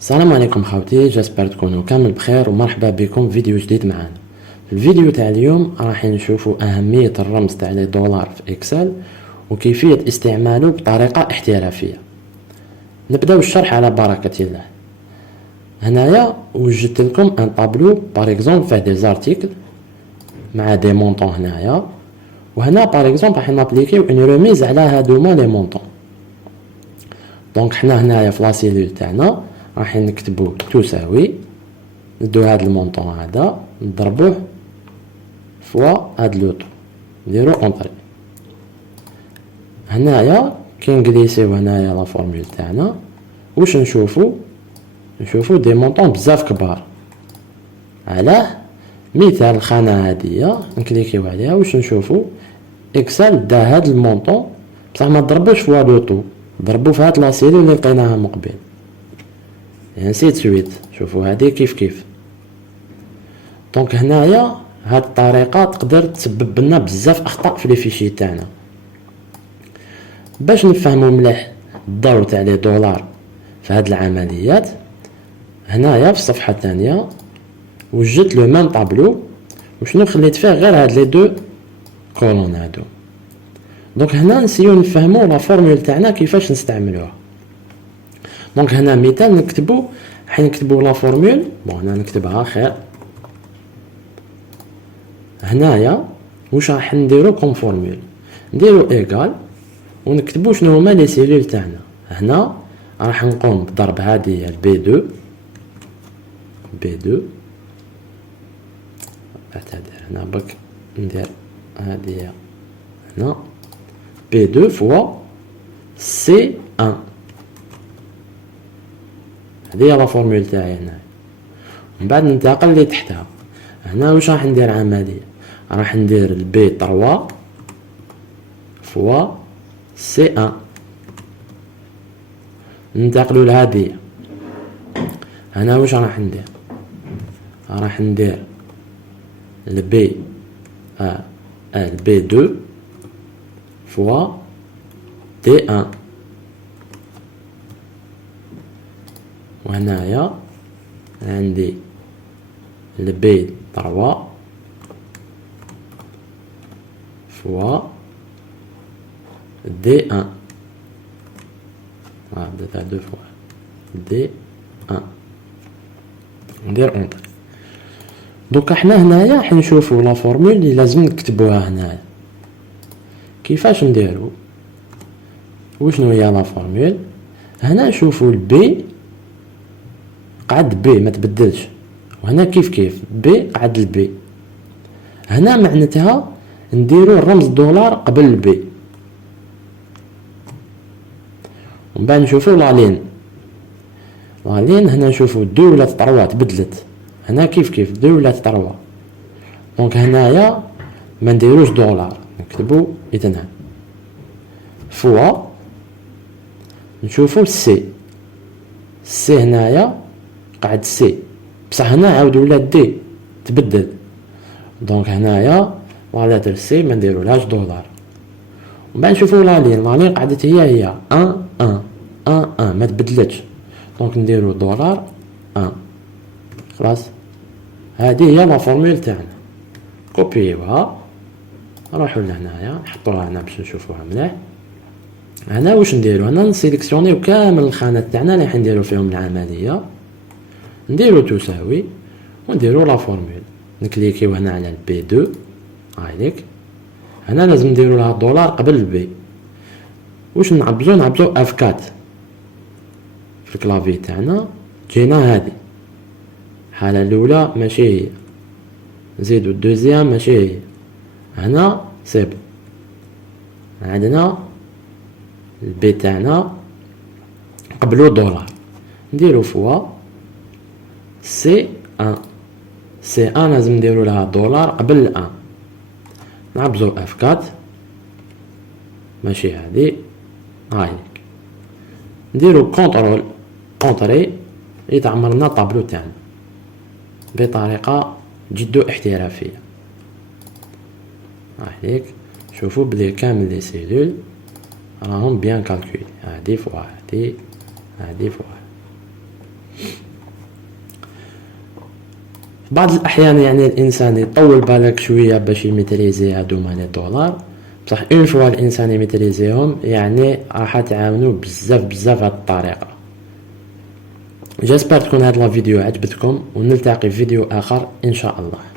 السلام عليكم خوتي، جاسبر تكونوا كامل بخير ومرحبا بكم في فيديو جديد معنا. في الفيديو تاع اليوم راح نشوفوا اهميه الرمز تاع لي دولار في اكسل وكيفيه استعماله بطريقه احترافيه. نبداو الشرح على بركه الله. هنايا وجدت لكم ان طابلو باغ اكزومبل فيه دي زارتيكل مع دي مونطون هنايا، وهنا باغ اكزومبل راح نابليكيو اون ريميز على هادوما لي مونطون. دونك حنا هنايا في لاسيلول تاعنا راح نكتبو تساوي، ندو هاد المونطون هذا نضربوه فوا هاد لوطو نديرو اونطري. هنايا كي نكليسيو هنايا لا فورمول تاعنا واش نشوفو دي مونطون بزاف كبار. علاه؟ مثال الخانة هادية نكليكيو عليها واش نشوفو اكسل دا هاد المونطون بصح ما ضربوش فوا لوطو، ضربو في هاد لاسيلول اللي لقيناها مقبل. انسي سويت شوفوا هادي كيف دونك هنايا هاد الطريقه تقدر تسبب لنا بزاف اخطاء في لي فيشي تاعنا. باش نفهموا مليح الدور تاع لي دولار في هاد العمليات، هنايا في الصفحه الثانيه وجدت لو ميم طابلو وشنو خليت فيه غير هاد لي دو كولون هادو. دونك هنا نسيو نفهموا لا فورمول تاعنا كيفاش نستعملوها. دونك هنا مثال نكتبو لا فورمول. بون هنا نكتبها خير. هنايا واش راح نديرو كوم فورمول؟ نديرو ايغال ونكتبو شنو هما لي سيلول تاعنا. هنا راح نقوم بضرب هذه البي 2 اعتذر هنا بك ندير هذه هنا بي 2 فوا سي 1. هذه هي لا فورمول تاعي هنا. من بعد ننتقل اللي تحتها. هنا واش راح ندير عمليه؟ راح ندير البي 3 فوا سي 1. ننتقلوا لهذه. هنا واش راح ندير؟ راح ندير البي 2 فوا دي 1. وهنايا عندي البي 3 فوا دي 1. بدات دو فوا دي 1. ندير اونطري. دوكا حنا هنايا حنشوفو لا فورمول اللي لازم نكتبوها هنايا. كيفاش نديرو؟ وشنو هي لا فورمول؟ هنا نشوفو البي قعد بي ما تبدلش، وهنا كيف بي قعد البي. هنا معناتها نديرو الرمز دولار قبل البي، ومن بعد نشوفو لالين هنا نشوفو 2 ولا 3 تبدلت. هنا كيف 2 ولا 3. دونك هنايا ما نديروش دولار، نكتبو اذن فوا نشوفو سي هنايا قعد سي، بصح هنا عاود ولا دي تبدل. دونك هنايا ولا در سي ما نديرولهاش دولار. ومن بعد نشوفو لالين قعدت هي 1 ما تبدلتش. دونك نديرو دولار 1. خلاص هذه هي لا فورمول تاعنا. كوبيوها نروحو لهنايا نحطوها هنا باش نشوفوها مليح. هنا واش نديرو؟ هنا نسيليكسيونيو كامل الخانات تاعنا اللي حنديرو فيهم العمليه، نديرو تساوي ونديرو لا فورمول. نكليكيو هنا على البي 2 هايليك. هنا لازم نديرو لها دولار قبل البي. واش نعبزو اف 4 في الكلافي تاعنا. جينا هادي الحاله الاولى ماشي هي، نزيدو الدوزيام ماشي هي. هنا سي عندنا البي تاعنا قبلو دولار، نديرو فوا سي 1. سي 1 لازم نديرو لها دولار قبل الان. نعبزو اف 4 ماشي هادي هايليك. نديرو كونترول اونطري يتعمر لنا الطابلو تاعنا بطريقه جد احترافيه. هايليك شوفوا بلي كامل لي سيلول راهم بيان كالكولي. هادي فوا هادي فوا في بعض الأحيان يعني الإنسان يطول بالك شوية باش يميتريزي هادو ماني دولار، بصح اون فوا الإنسان يميتريزيهم يعني راح تعاونو بزاف هاد الطريقة. جاسبر تكون هاد لا فيديو عجبتكم، ونلتقي في فيديو آخر إن شاء الله.